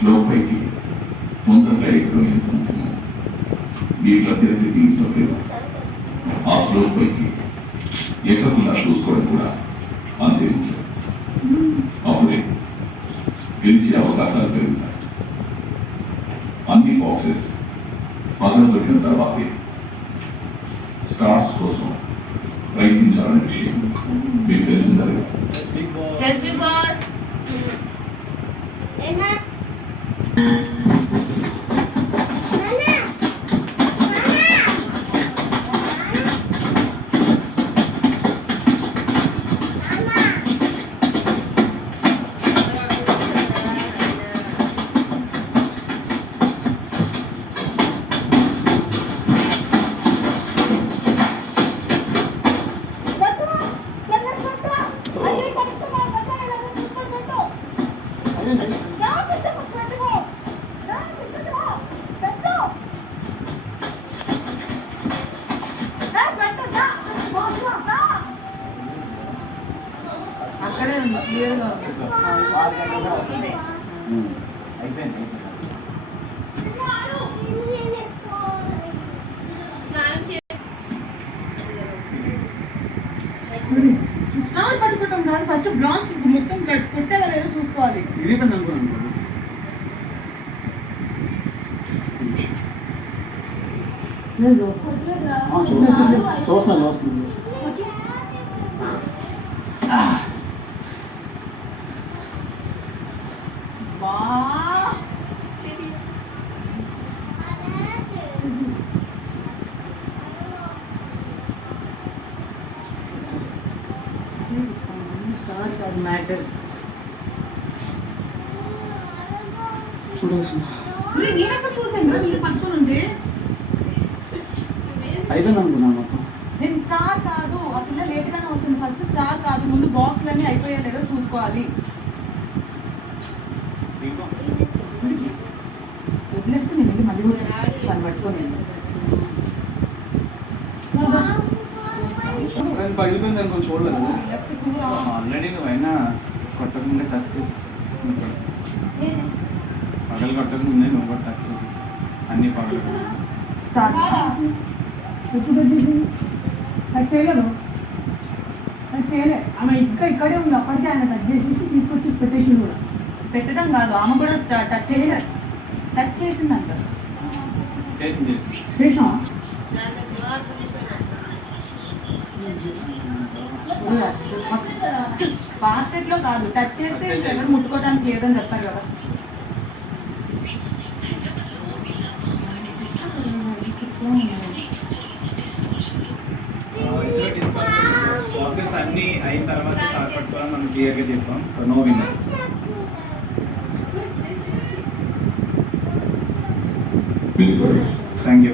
Slow పైకి తొందరగా ఎక్కడం ఎంత ముఖ్యమో మీ ప్రత్యర్థి తీసుకోలేదు. ఆ స్లో పైకి ఎక్కకుండా చూసుకోవడం కూడా అంతే ముఖ్యం. అప్పుడే గెలిచే అవకాశాలు పెరుగుతాయి. అన్ని బాక్సెస్ పగలబెట్టిన తర్వాతే స్టార్స్ కోసం ప్రయత్నించాలనే విషయం మీకు తెలిసిందా? అక్కడే ఉంది క్లియర్గా అయిపోయింది. స్నానం పడుకోవటం కాదు, ఫస్ట్ బ్లాక్స్ మొత్తం కొట్టారా లేదో చూసుకోవాలి. ఇది పని అనుకున్నాను. చూస్తాను వస్తుంది. మ్యాటర్ చూడాల్సింది నేనెక్కడ చూసాను మీరు పర్సన్ ఉంటే అయిపోయింది అనుకున్నాను మొత్తం. నేను స్టార్ కాదు, ఆ పిల్ల లేట్గానే వస్తుంది. ఫస్ట్ స్టార్ కాదు, ముందు బాక్స్లన్నీ అయిపోయా లేదో చూసుకోవాలి. వదిలేస్తే నేను వెళ్ళి మళ్ళీ తను పట్టుకొని పగిలిపోయింది అనుకోని చూడలేదు. ఆల్రెడీ నువ్వైనా కొట్టకుండా టచ్ చేసేసావు. పగలు కొట్టకముందే నువ్వు కూడా టచ్ చేసేసావు. అన్ని పగలు స్టార్ట్ చేయలేదు ఆమె ఇంకా ఇక్కడే ఉంది. అప్పటికే ఆయన టచ్ చేసేసి తీసుకొచ్చి పెట్టేసి కూడా పెట్టడం కాదు, ఆమె కూడా టచ్ చేయలేదు. టచ్ చేసిందంట. చేసాం బాస్కెట్ లో కాదు, టచ్ చేస్తే ఎవరు ముట్టుకోవడానికి లేదని చెప్పారు కదా. ప్రాసెస్ అన్ని అయిన తర్వాత స్టార్ట్ పట్టుకోవాలని మనం క్లియర్గా చెప్పాం. So no winner. Thank you.